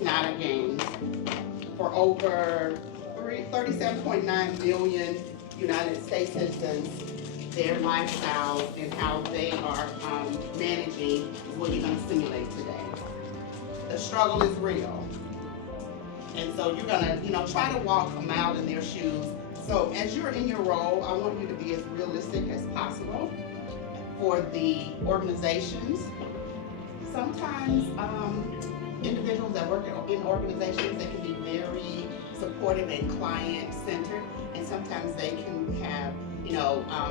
it's not a game. For over 37.9 million United States citizens, their lifestyles and how they are managing is what you're going to simulate today. The struggle is real. And so you're going to, try to walk a mile in their shoes. So as you're in your role, I want you to be as realistic as possible for the organizations. Sometimes individuals that work in organizations, they can be very supportive and client-centered, and sometimes they can have,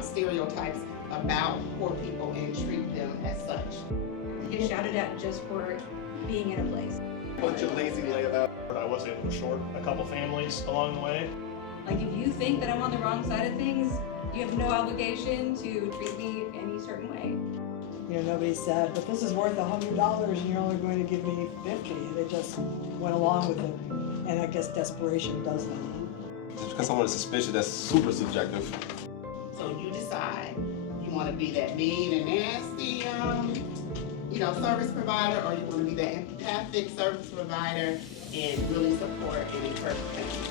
stereotypes about poor people and treat them as such. You get shouted at just for being in a place. A bunch of lazy layabout. I was able to short a couple families along the way. Like, if you think that I'm on the wrong side of things, you have no obligation to treat me any certain way. Nobody said, but this is worth $100 and you're only going to give me 50. They just went along with it. And I guess desperation does that. Just because someone is suspicious, that's super subjective. So you decide, you want to be that mean and nasty, service provider, or you want to be that empathic service provider and really support and encourage families.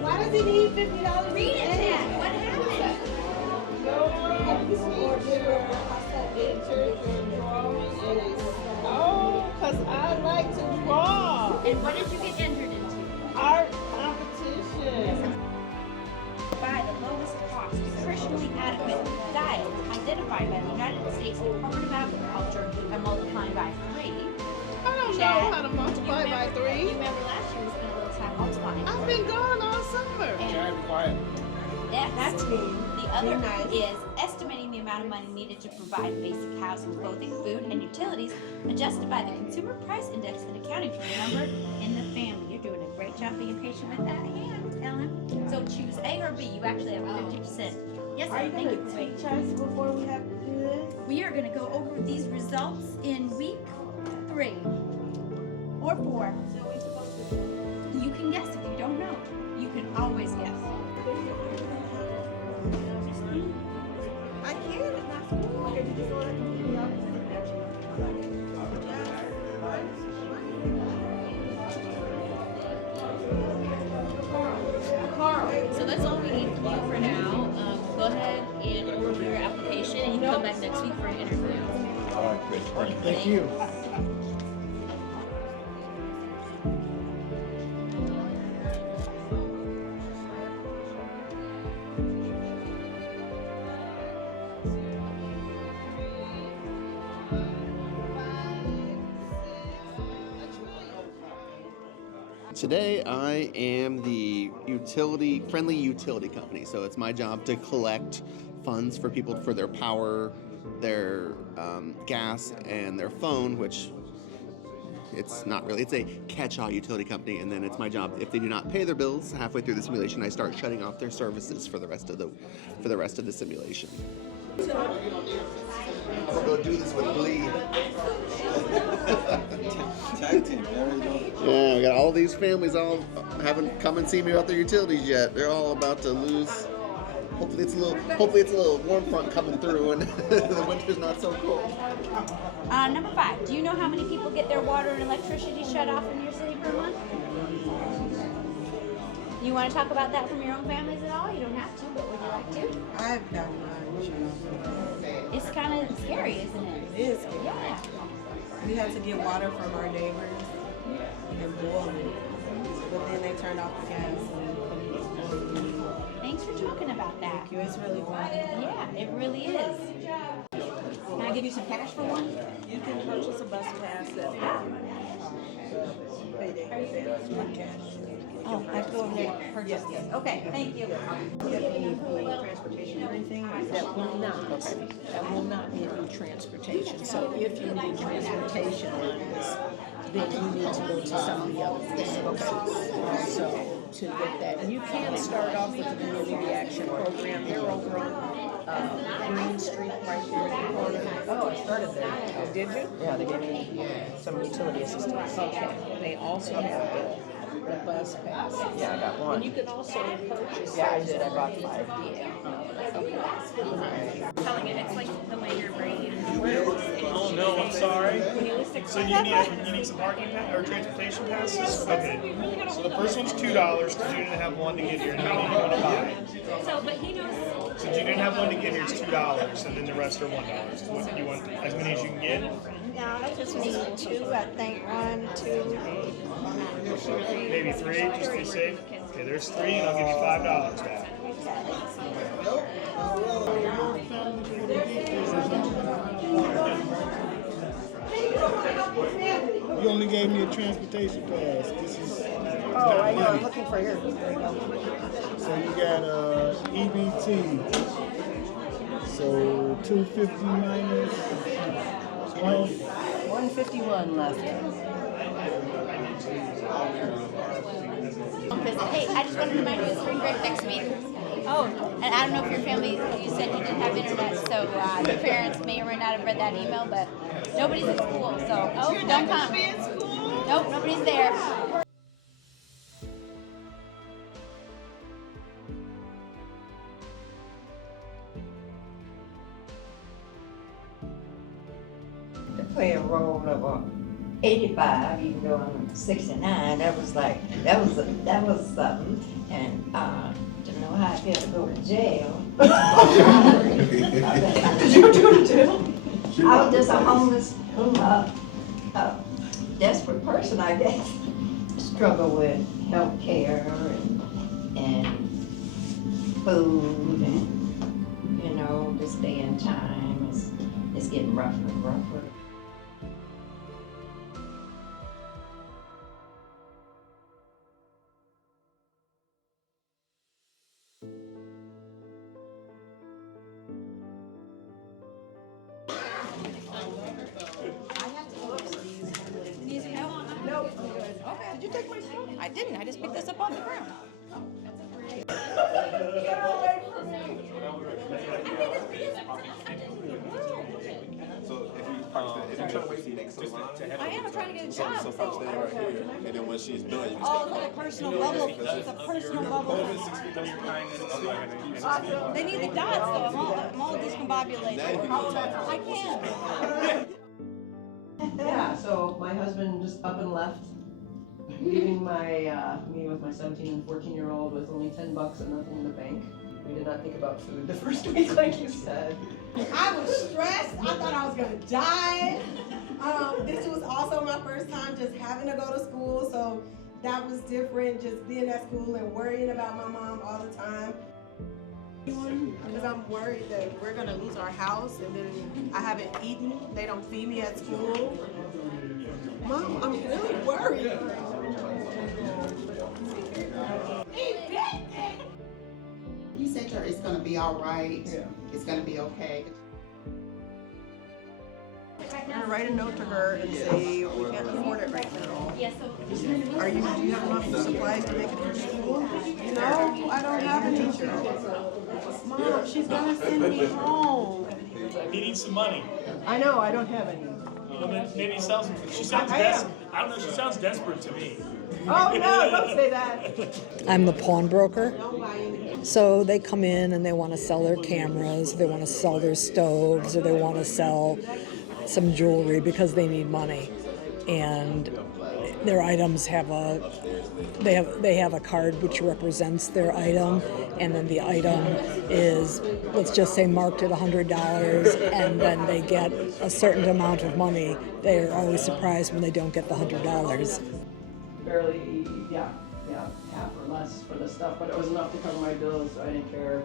Why does he need $50? Read it, Dad. What happened? Oh, because I like to draw. And what did you get entered into? Art competition. By the lowest cost, nutritionally adequate diet identified by the United States Department of Agriculture and multiplying by 3. I don't know how to multiply by 3. You remember last year we spent a little time multiplying. I've been gone all summer. That's me. The other is estimating the amount of money needed to provide basic housing, clothing, food, and utilities adjusted by the Consumer Price Index and accounting for the number in the family. You're doing a great job being patient with that hand, Ellen. So choose A or B. You actually have 50%. Yes, Are you thank you going for to waiting. teach us before we have to do this? We are going to go over these results in week 3 or 4. You can guess if you don't know. You can always guess. I can't. It's not school. You just want to be So that's all we need from you for now. Go ahead and overview your application, and you can come back next week for an interview. All right, great. Thank you. Today I am the friendly utility company, so it's my job to collect funds for people for their power, their gas, and their phone, which it's not really. It's a catch-all utility company, and then it's my job, if they do not pay their bills halfway through the simulation, I start shutting off their services for the rest of the simulation. I'm gonna go do this with Glee. Tag team, there you go. Yeah, we got all these families all haven't come and seen me about their utilities yet. They're all about to lose. Hopefully it's a little warm front coming through and the winter's not so cold. Number 5. Do you know how many people get their water and electricity shut off in your city per month? You want to talk about that from your own families at all? You don't have to, but would you like to? I've got mine. It's kind of scary, isn't it? It is. Yeah. We had to get water from our neighbors and boil it. But then they turned off the gas. Thanks for talking about that. Thank you. It's really fun. Yeah, it really is. Can I give you some cash for one? You can purchase a bus pass at payday advance with cash. Oh, I have to go ahead and purchase this. Okay, thank you. If you need transportation or anything, that will not be a new transportation. So if you need transportation lines, then you need to go to some of the other resources. So to get that, and you can start off with the Community Action Program. They're over on Green Street right there in the corner. Oh, I started there. Oh, did you? Yeah, they gave me some utility assistance. Okay. They also have the bus pass. Yeah, I got one. And you can also purchase. Yeah, I did. I bought 5. Yeah. Telling it, it's like the way your brain Oh no, I'm sorry. when you list So you need some parking or transportation passes? Okay. So the first one's $2 because you didn't have one to get here and you didn't want to buy it. So, but he knows. Since you didn't have one to get here, it's $2, and then the rest are $1. What you want? As many as you can get. No, I just need 2, I think. 1, 2, Maybe 3, just to be safe. Okay, there's 3, and I'll give you $5 back. You only gave me a transportation pass. This is Oh, I know, I'm looking for yours. so you got EBT. So 250 minus 151 left. Hey, I just want to remind you, it's spring break next week. Oh, and I don't know if your family, you said you didn't have internet, so your parents may or may not have read that email, but nobody's at school, so don't come. Nope, nobody's there. To play a role of 85, even though I'm 69, that was something. And to know how I feel to go to jail. Did you go to jail? I was just a homeless, desperate person, I guess. Struggle with health care and food and, this day and time is getting rougher and rougher. No. Okay. Did you take my stuff? I didn't. I just picked this up off the ground. So if you trying to wait for next I am trying to get a job. so folks stand right here, and then when she's done, you can Oh, like a personal bubble. It's a personal bubble. They need the dots though. I'm all discombobulated. I can't. Yeah, so my husband just up and left, leaving me with my 17 and 14-year-old with only $10 and nothing in the bank. We did not think about food the first week, like you said. I was stressed. I thought I was gonna die. This was also my first time just having to go to school, so that was different, just being at school and worrying about my mom all the time. Because I'm worried that we're gonna lose our house and then I haven't eaten. They don't feed me at school. Mom, I'm really worried. You said to her it's gonna be all right. Yeah. It's gonna be okay. I'm gonna write a note to her and say we can't afford it right now. Yes, Do you have enough supplies to make it through school? No, I don't have any. Mom, she's gonna send me home. He needs some money. I know, I don't have any. Maybe sell some. She sounds I don't know. She sounds desperate to me. Oh no, don't say that. I'm the pawnbroker. So they come in and they want to sell their cameras, they want to sell their stoves, or they want to sell some jewelry because they need money. And their items have they have a card which represents their item, and then the item is, let's just say, marked at $100, and then they get a certain amount of money. They're always surprised when they don't get the $100. Barely, yeah, half or less for the stuff, but it was enough to cover my bills, so I didn't care.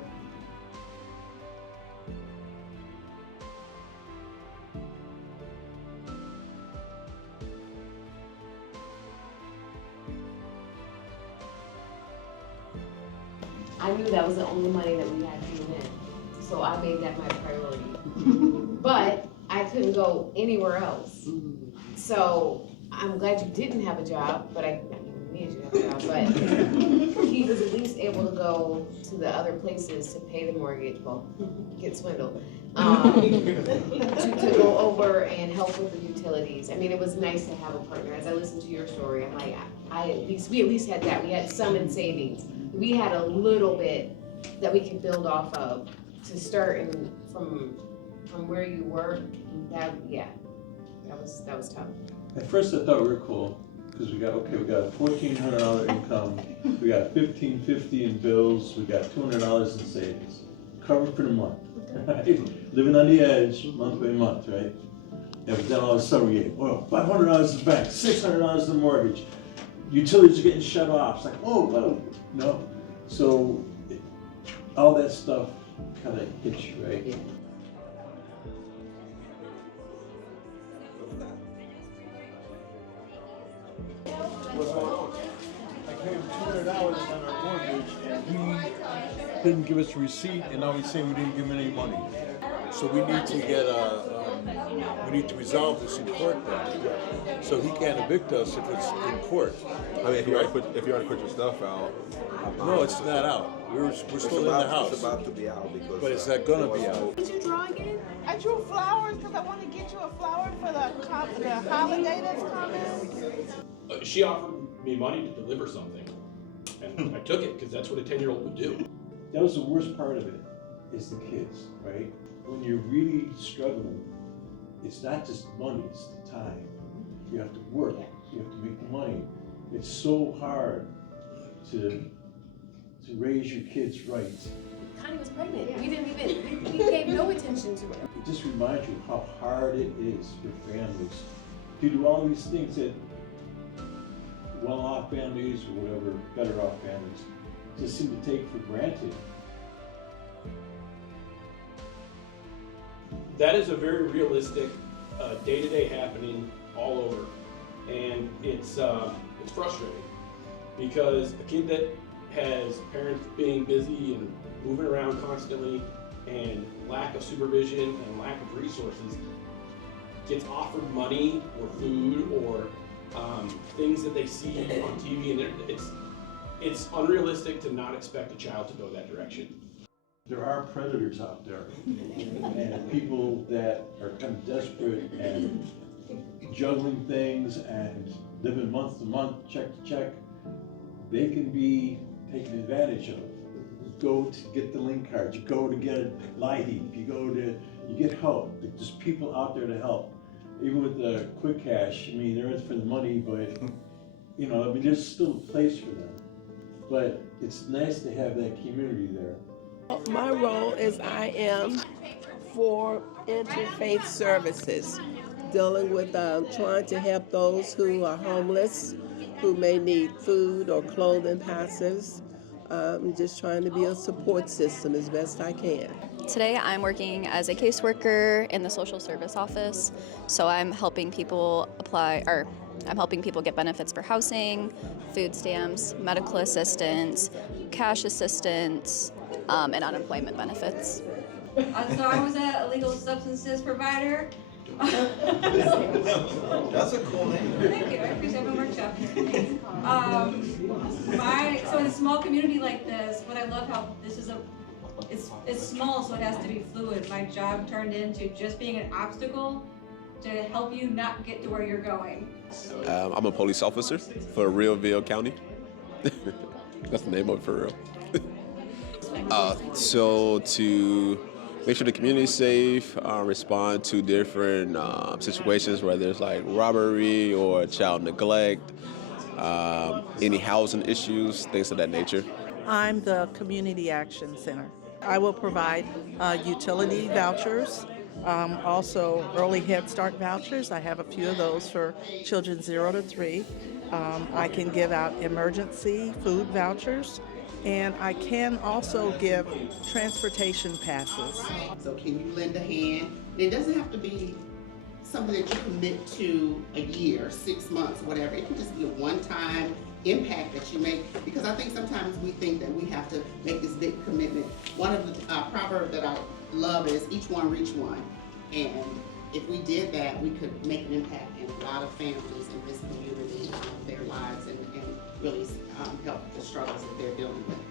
I knew that was the only money that we had coming in, so I made that my priority. But I couldn't go anywhere else. So I'm glad you didn't have a job, but needed you to have a job, but he was at least able to go to the other places to pay the mortgage, well, get swindled, to go over and help with the utilities. I mean, it was nice to have a partner. As I listened to your story, I'm like, we at least had that. We had some in savings. We had a little bit that we could build off of to start and from where you were. That was tough. At first I thought we were cool, because we got a $1,400 income, we got $1,550 in bills, we got $200 in savings, covered for the month, right? Living on the edge, month by month, right? Yeah, but then all of a sudden we get, $500 in the bank, $600 in the mortgage, utilities are getting shut off. It's like, whoa, no. So all that stuff kind of hits you, right? Yeah. I gave him $200 on our mortgage, and he didn't give us a receipt, and now he's saying we didn't give him any money. So we need to get we need to resolve this in court then. So he can't evict us if it's in court. I mean, if you already put your stuff out. No, it's not out. We're still in the house. It's about to be out because. But it's not gonna be out. Did you draw again? I drew flowers because I want to get you a flower for the holiday that's coming. She offered me money to deliver something, and I took it because that's what a 10-year-old would do. That was the worst part of it, is the kids, right? When you're really struggling, it's not just money, it's the time. You have to work, you have to make the money. It's so hard to raise your kids right. Connie was pregnant. We didn't even, we gave no attention to it. It just reminds you how hard it is for families to do all these things that well-off families or whatever, better-off families, just seem to take for granted. That is a very realistic, day-to-day happening all over, and it's frustrating because a kid that has parents being busy and moving around constantly and lack of supervision and lack of resources gets offered money or food or things that they see on TV, and it's unrealistic to not expect a child to go that direction. There are predators out there, and people that are kind of desperate and juggling things and living month to month, check to check. They can be taken advantage of. You go to get the link cards, you go to get lighting, you get help. There's people out there to help. Even with the quick cash, I mean, they're in for the money, but there's still a place for them. But it's nice to have that community there. My role is I am for interfaith services, dealing with trying to help those who are homeless, who may need food or clothing passes. Just trying to be a support system as best I can. Today I'm working as a caseworker in the social service office, so I'm helping people get benefits for housing, food stamps, medical assistance, cash assistance, and unemployment benefits. So I was an illegal substances provider. That's a cool name. Thank you, I appreciate my workshop. So in a small community like this, what I love how this is it's small, so it has to be fluid. My job turned into just being an obstacle to help you not get to where you're going. I'm a police officer for Reelville County. That's the name of it for real. So to make sure the community is safe, respond to different situations, whether there's like robbery or child neglect, any housing issues, things of that nature. I'm the Community Action Center. I will provide utility vouchers, also early Head Start vouchers. I have a few of those for children 0 to 3. I can give out emergency food vouchers, and I can also give transportation passes. So can you lend a hand? It doesn't have to be something that you commit to a year, 6 months, whatever. It can just be a one-time impact that you make, because I think sometimes we think that we have to make this big commitment. One of the proverbs that I love is each one reach one, and if we did that, we could make an impact in a lot of families in this community, their lives, and really help the struggles that they're dealing with.